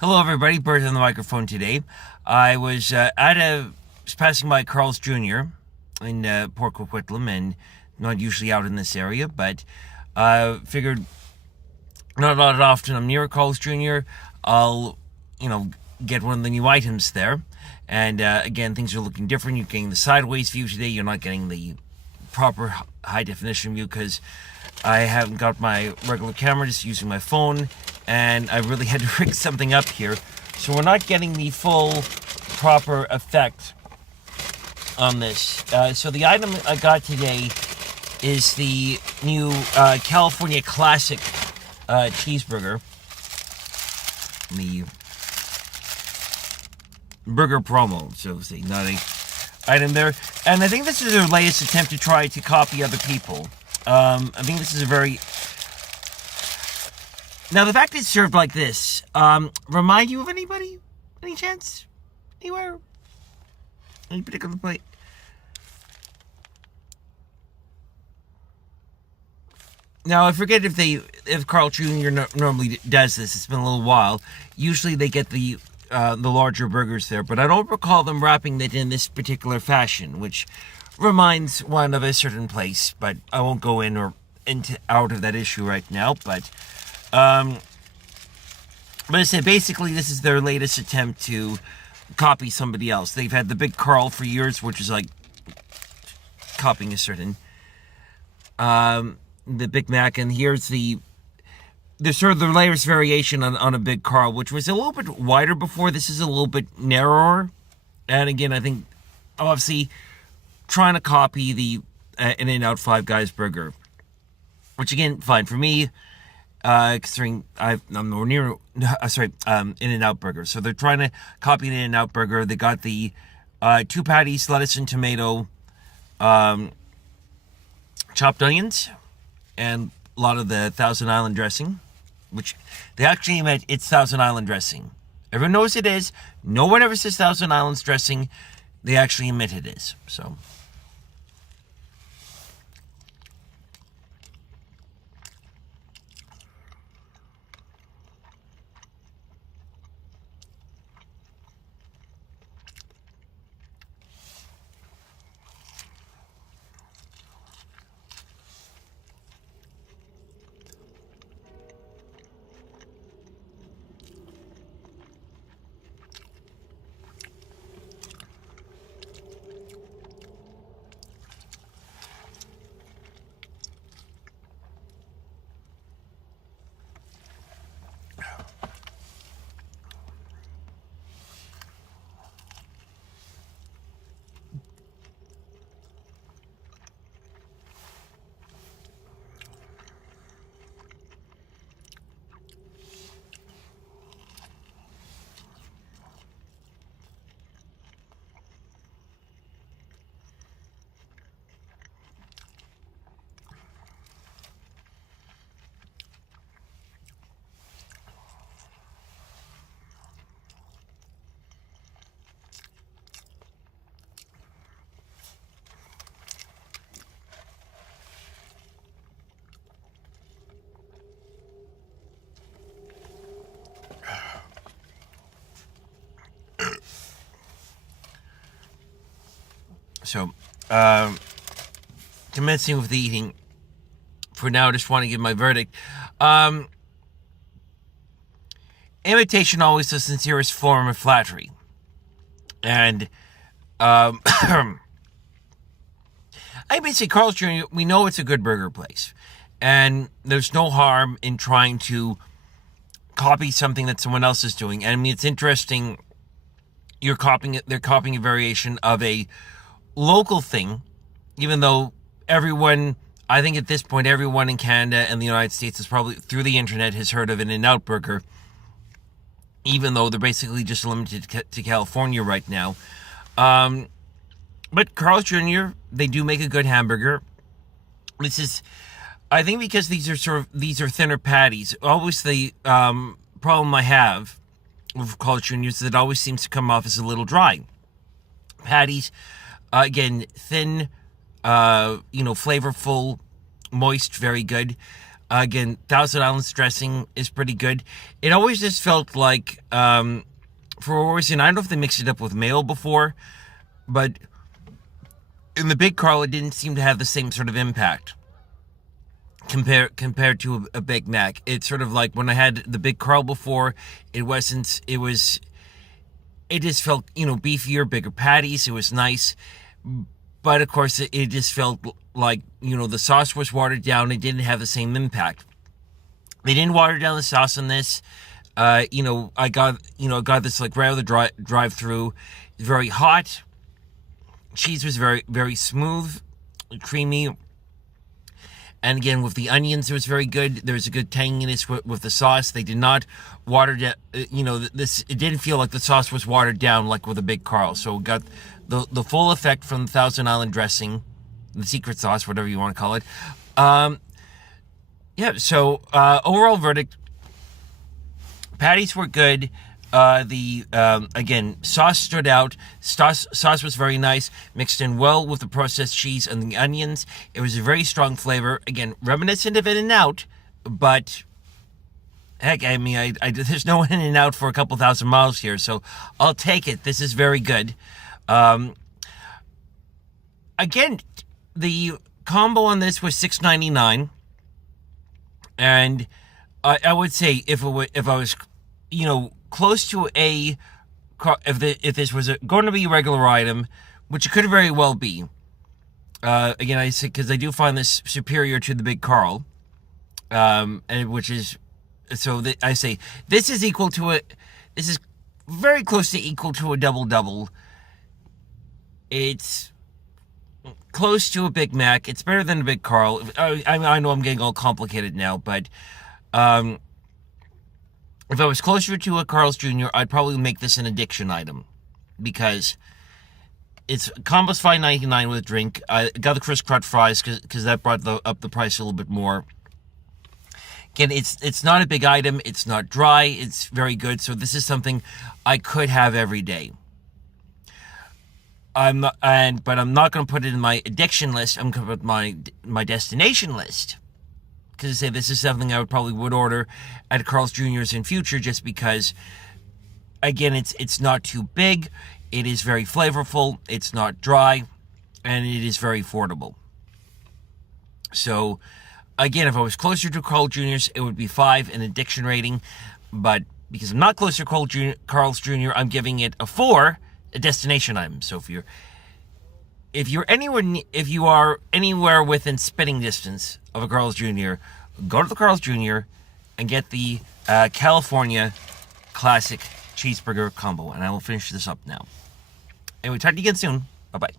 Hello, everybody. Bert on the microphone today. I was passing by Carl's Jr. in Port Coquitlam, and not usually out in this area, but figured not a lot often I'm near Carl's Jr. I'll, get one of the new items there. And again, things are looking different. You're getting the sideways view today. You're not getting the proper high definition view because I haven't got my regular camera, just using my phone, and I really had to rig something up here. So we're not getting the full proper effect on this. So the item I got today is the new California Classic cheeseburger. The burger promo, so to say, not a item there. And I think this is their latest attempt to try to copy other people. I think this is a very... Now, the fact it's served like this, remind you of anybody? Any chance? Anywhere? Any particular place? Now, I forget if Carl Jr. normally does this. It's been a little while. Usually they get the larger burgers there, but I don't recall them wrapping it in this particular fashion, which reminds one of a certain place, but I won't go out of that issue right now. But I say basically this is their latest attempt to copy somebody else. They've had the Big Carl for years, which is like copying a certain the Big Mac, and here's there's sort of the latest variation on a Big Carl, which was a little bit wider before. This is a little bit narrower, and again, I think obviously trying to copy the In-N-Out Five Guys burger, which again, fine for me, considering I'm nowhere near, In-N-Out burger. So they're trying to copy an In-N-Out burger. They got the 2 patties, lettuce and tomato, chopped onions, and a lot of the Thousand Island dressing, which they actually meant it's Thousand Island dressing. Everyone knows it is. No one ever says Thousand Islands dressing. They actually admit it is. So... So, commencing with the eating, for now, I just want to give my verdict. Imitation always the sincerest form of flattery. And, I basically, Carl's Jr., we know it's a good burger place. And there's no harm in trying to copy something that someone else is doing. And I mean, it's interesting, they're copying a variation of a local thing, even though I think at this point, everyone in Canada and the United States has probably, through the internet, has heard of an In-N-Out burger, even though they're basically just limited to California right now. But Carl's Jr., they do make a good hamburger. This is, I think because these are thinner patties. Always the problem I have with Carl's Jr. is that it always seems to come off as a little dry. Patties, again, thin, flavorful, moist, very good. Again, Thousand Islands dressing is pretty good. It always just felt like, for whatever reason, I don't know if they mixed it up with mayo before, but in the Big Carl, it didn't seem to have the same sort of impact compared to a Big Mac. It's sort of like when I had the Big Carl before, it just felt, beefier, bigger patties. It was nice. But of course, it just felt like, the sauce was watered down. It didn't have the same impact. They didn't water down the sauce on this. I got this like right out of the drive-through. Very hot. Cheese was very, very smooth, creamy. And again, with the onions, it was very good. There was a good tanginess with the sauce. They did not water down, it didn't feel like the sauce was watered down like with a Big Carl. So it got the full effect from the Thousand Island dressing, the secret sauce, whatever you want to call it. So overall verdict, patties were good. Again, sauce stood out. Sauce was very nice, mixed in well with the processed cheese and the onions. It was a very strong flavor. Again, reminiscent of In-N-Out, but heck, I mean, there's no In-N-Out for a couple thousand miles here, so I'll take it. This is very good. Again, the combo on this was $6.99, and I would say if I was, close to if this was going to be a regular item, which it could very well be. Again, I say because I do find this superior to the Big Carl, and which is so I say this is equal to a. This is very close to equal to a double. It's close to a Big Mac. It's better than a Big Carl. I know I'm getting all complicated now, but if I was closer to a Carl's Jr., I'd probably make this an addiction item, because it's combo's $5.99 with a drink. I got the crisp crunch fries because that brought up the price a little bit more. Again, it's not a big item. It's not dry. It's very good. So this is something I could have every day. But I'm not going to put it in my addiction list. I'm going to put my destination list. Because I say this is something I probably would order at Carl's Jr.'s in future, just because, again, it's not too big, it is very flavorful, it's not dry, and it is very affordable. So, again, if I was closer to Carl's Jr.'s, it would be 5 in addiction rating, but because I'm not closer to Carl's Jr., I'm giving it a 4, a destination item. So if you are anywhere within spitting distance of a Carl's Jr., go to the Carl's Jr. and get the California Classic Cheeseburger Combo. And I will finish this up now. Anyway, talk to you again soon. Bye-bye.